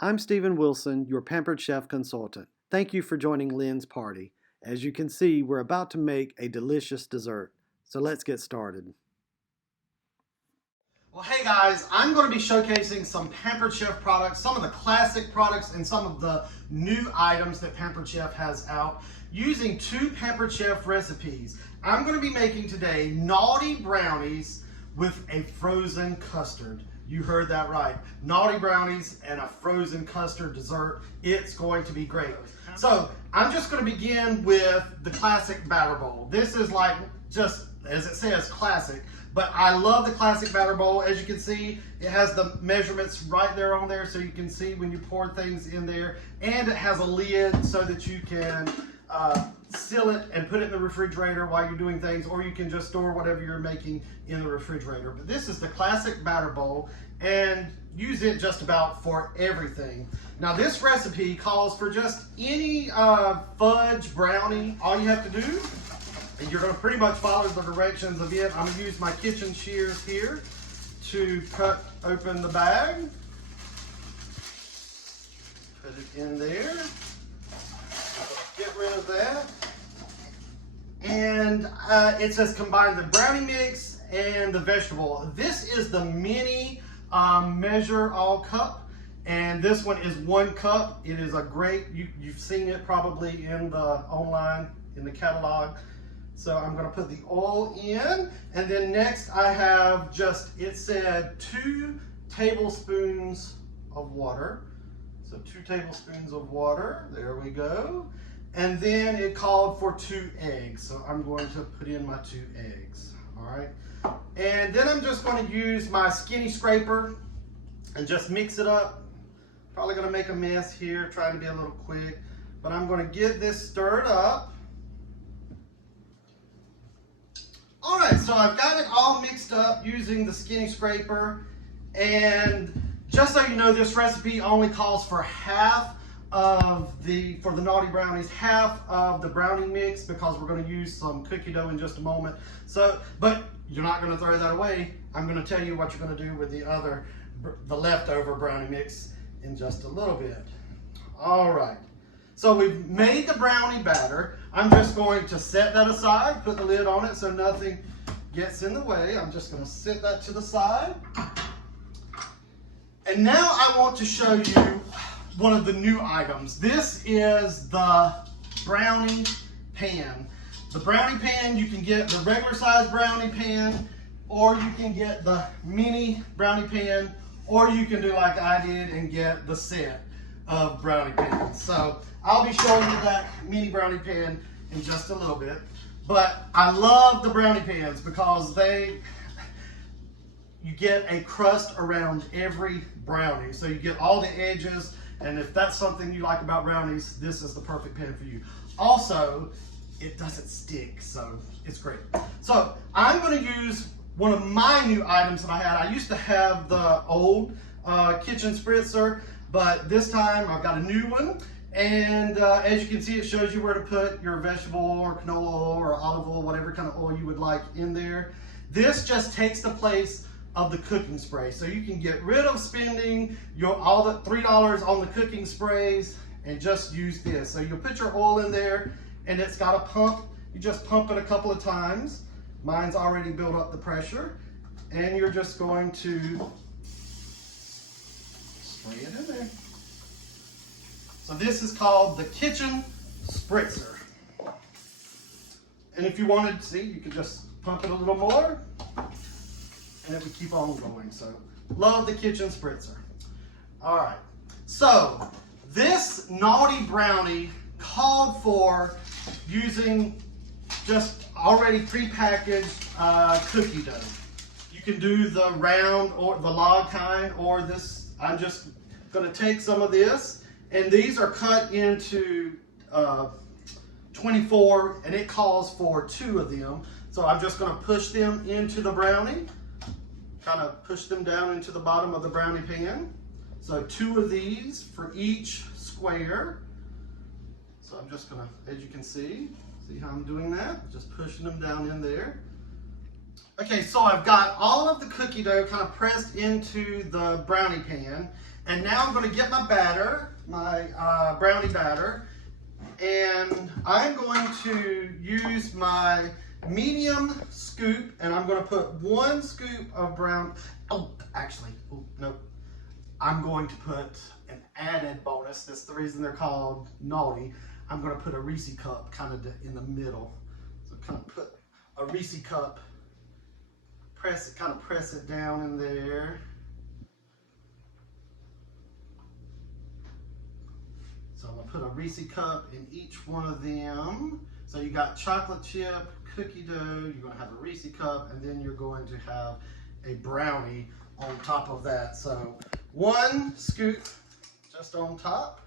I'm Stephen Wilson, your Pampered Chef consultant. Thank you for joining Lynne's party. As you can see, we're about to make a delicious dessert. So let's get started. Well, hey guys, I'm going to be showcasing some Pampered Chef products, some of the classic products and some of the new items that Pampered Chef has out using two Pampered Chef recipes. I'm going to be making today naughty brownies with a frozen custard. You heard that right. Naughty brownies and a frozen custard dessert. It's going to be great. So I'm just going to begin with the classic batter bowl. This is like just, as it says, classic. But I love the classic batter bowl. As you can see, it has the measurements right there on there so you can see when you pour things in there. And it has a lid so that you can seal it and put it in the refrigerator while you're doing things, or you can just store whatever you're making in the refrigerator. But this is the classic batter bowl, and use it just about for everything. Now this recipe calls for just any fudge brownie. All you have to do, and you're going to pretty much follow the directions of it. I'm going to use my kitchen shears here to cut open the bag. Put it in there. Get rid of that. And it says combine the brownie mix and the vegetable. This is the mini measure all cup, and this one is 1 cup. It is a great, you've seen it probably in the online, in the catalog. So I'm going to put the oil in, and then next I have just, it said 2 tablespoons of water. So 2 tablespoons of water, there we go. And then it called for 2 eggs. So I'm going to put in my 2 eggs, all right? And then I'm just going to use my skinny scraper and just mix it up. Probably going to make a mess here, trying to be a little quick, but I'm going to get this stirred up. All right, so I've got it all mixed up using the skinny scraper. And just so you know, this recipe only calls for half of for the naughty brownies, half of the brownie mix, because we're going to use some cookie dough in just a moment. So, but you're not going to throw that away. I'm going to tell you what you're going to do with the leftover brownie mix in just a little bit. All right. So we've made the brownie batter. I'm just going to set that aside, put the lid on it so nothing gets in the way. I'm just going to set that to the side. And now I want to show you one of the new items. This is the brownie pan. The brownie pan, you can get the regular size brownie pan, or you can get the mini brownie pan, or you can do like I did and get the set of brownie pans. So I'll be showing you that mini brownie pan in just a little bit. But I love the brownie pans because you get a crust around every brownie. So you get all the edges, and if that's something you like about brownies, this is the perfect pan for you. Also, it doesn't stick, so it's great. So I'm going to use one of my new items that I had. I used to have the old kitchen spritzer, but this time I've got a new one. And as you can see, it shows you where to put your vegetable or canola oil or olive oil, whatever kind of oil you would like in there. This just takes the place of the cooking spray. So you can get rid of spending all the $3 on the cooking sprays and just use this. So you'll put your oil in there, and it's got a pump. You just pump it a couple of times. Mine's already built up the pressure, and you're just going to spray it in there. So this is called the kitchen spritzer. And if you wanted to see, you could just pump it a little more, and it would keep on going. So love the kitchen spritzer. All right, so this naughty brownie called for using just already prepackaged cookie dough. You can do the round or the log kind, or this. I'm just going to take some of this, and these are cut into 24, and it calls for 2 of them. So I'm just going to push them into the brownie, kind of push them down into the bottom of the brownie pan. So 2 of these for each square. So I'm just going to, as you can see how I'm doing that? Just pushing them down in there. Okay, so I've got all of the cookie dough kind of pressed into the brownie pan, And now I'm going to get my batter, my brownie batter, and I'm going to use my medium scoop, and I'm going to put 1 scoop of no. I'm going to put an added bonus. That's the reason they're called naughty. I'm going to put a Reese cup kind of in the middle. So kind of put a Reese cup, kind of press it down in there. So I'm going to put a Reese cup in each one of them. So you got chocolate chip, cookie dough, you're going to have a Reese cup, and then you're going to have a brownie on top of that. So 1 scoop just on top.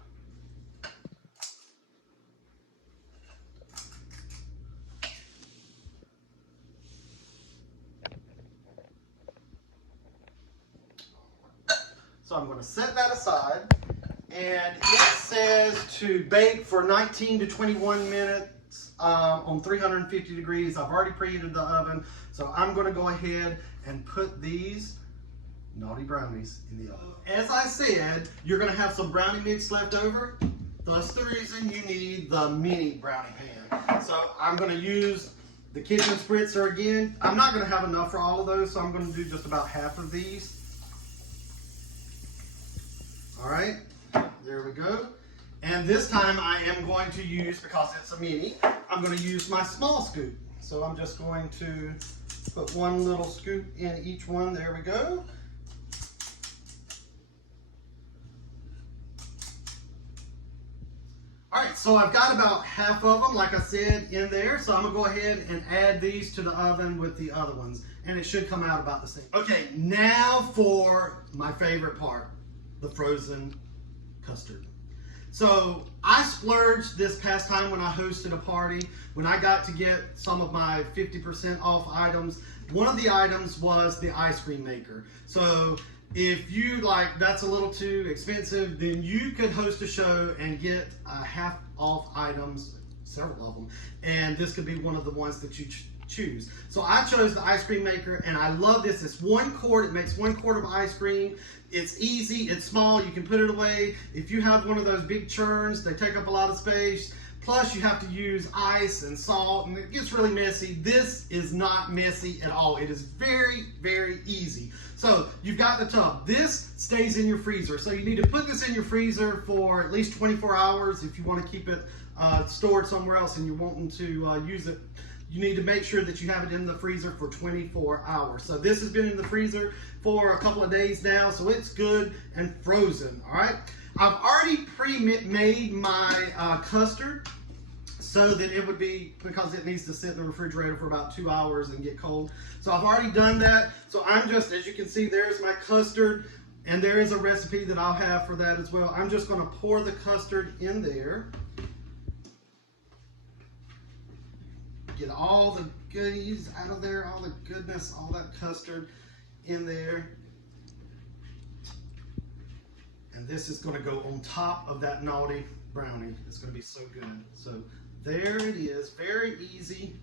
So I'm going to set that aside, and it says to bake for 19 to 21 minutes on 350 degrees. I've already preheated the oven, so I'm going to go ahead and put these naughty brownies in the oven. As I said, you're going to have some brownie mix left over. That's the reason you need the mini brownie pan. So I'm going to use the kitchen spritzer again. I'm not going to have enough for all of those, so I'm going to do just about half of these. All right, there we go. And this time I am going to use, because it's a mini, I'm going to use my small scoop. So I'm just going to put 1 little scoop in each one. There we go. All right, so I've got about half of them, like I said, in there. So I'm gonna go ahead and add these to the oven with the other ones, and it should come out about the same. Okay, now for my favorite part, the frozen custard. So I splurged this past time when I hosted a party, when I got to get some of my 50% off items. One of the items was the ice cream maker. So if you that's a little too expensive, then you could host a show and get half off items, several of them, and this could be one of the ones that you choose. So I chose the ice cream maker, and I love this. It's 1 quart. It makes 1 quart of ice cream. It's easy, it's small, you can put it away. If you have one of those big churns, they take up a lot of space. Plus you have to use ice and salt, and it gets really messy. This is not messy at all. It is very, very easy. So you've got the tub. This stays in your freezer. So you need to put this in your freezer for at least 24 hours if you want to keep it stored somewhere else and you're wanting to use it. You need to make sure that you have it in the freezer for 24 hours. So this has been in the freezer for a couple of days now, so it's good and frozen, all right? I've already pre-made my custard so that it would be, because it needs to sit in the refrigerator for about 2 hours and get cold. So I've already done that. So I'm just, as you can see, there's my custard, and there is a recipe that I'll have for that as well. I'm just gonna pour the custard in there. Get all the goodies out of there, all the goodness, all that custard in there. And this is going to go on top of that naughty brownie. It's going to be so good. So there it is, very easy.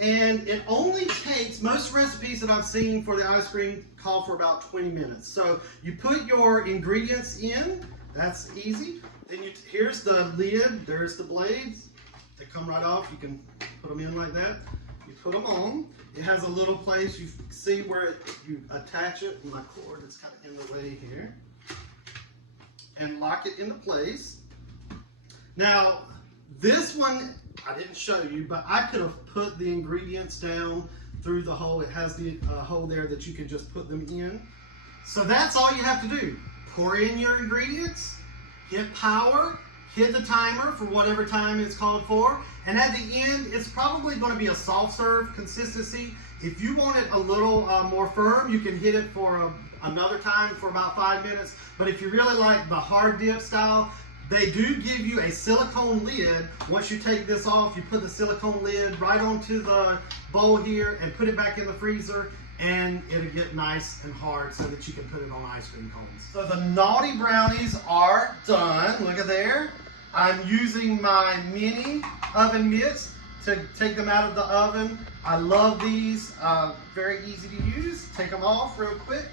And it only takes, most recipes that I've seen for the ice cream call for about 20 minutes. So you put your ingredients in, that's easy. Then here's the lid, there's the blades. They come right off. You can put them in like that. You put them on. It has a little place. You see where you attach it. My cord is kind of in the way here. And lock it into place. Now, this one I didn't show you, but I could have put the ingredients down through the hole. It has the hole there that you can just put them in. So that's all you have to do. Pour in your ingredients, hit power, hit the timer for whatever time it's called for, and at the end, it's probably going to be a soft serve consistency. If you want it a little more firm, you can hit it for another time for about 5 minutes. But if you really like the hard dip style, they do give you a silicone lid. Once you take this off, you put the silicone lid right onto the bowl here and put it back in the freezer, and it'll get nice and hard so that you can put it on ice cream cones. So the naughty brownies are done. Look at there. I'm using my mini oven mitts to take them out of the oven. I love these, very easy to use. Take them off real quick.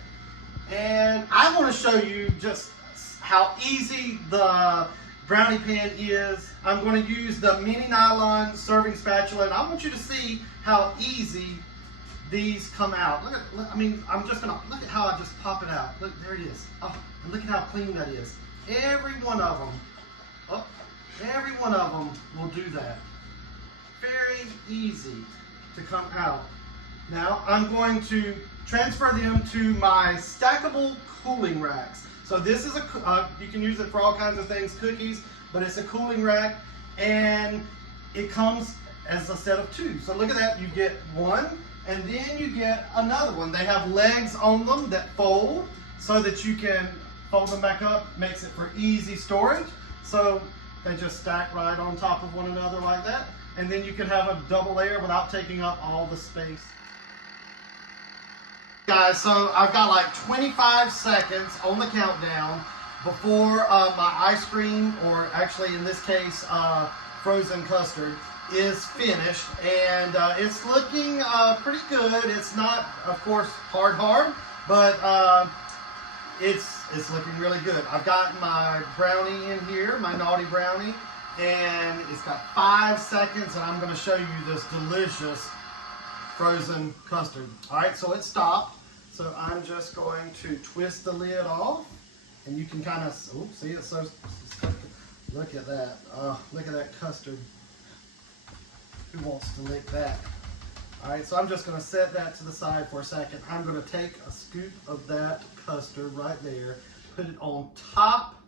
And I want to show you just how easy the brownie pan is. I'm going to use the mini nylon serving spatula, and I want you to see how easy these come out. Look at, I mean, I'm just gonna, look at how I just pop it out. Look, there it is. Oh, and look at how clean that is. Every one of them, oh, every one of them will do that. Very easy to come out. Now, I'm going to transfer them to my stackable cooling racks. So this is you can use it for all kinds of things, cookies, but it's a cooling rack, and it comes as a set of two. So look at that, you get one, and then you get another one. They have legs on them that fold so that you can fold them back up, makes it for easy storage. So they just stack right on top of one another like that, and then you can have a double layer without taking up all the space. Guys, so I've got like 25 seconds on the countdown before my ice cream, or actually in this case frozen custard, is finished, and it's looking pretty good. It's not, of course, hard, but it's looking really good. I've got my brownie in here, my naughty brownie, and it's got 5 seconds, and I'm going to show you this delicious frozen custard. All right, so it stopped. So I'm just going to twist the lid off, and you can kind of, see, it's so, look at that. Look at that custard. Who wants to lick that? All right, so I'm just going to set that to the side for a second. I'm going to take a scoop of that custard right there, put it on top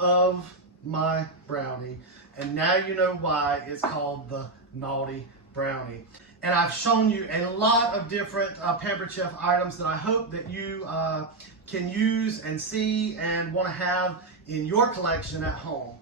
of my brownie, and now you know why it's called the naughty brownie. And I've shown you a lot of different Pampered Chef items that I hope that you can use and see and want to have in your collection at home.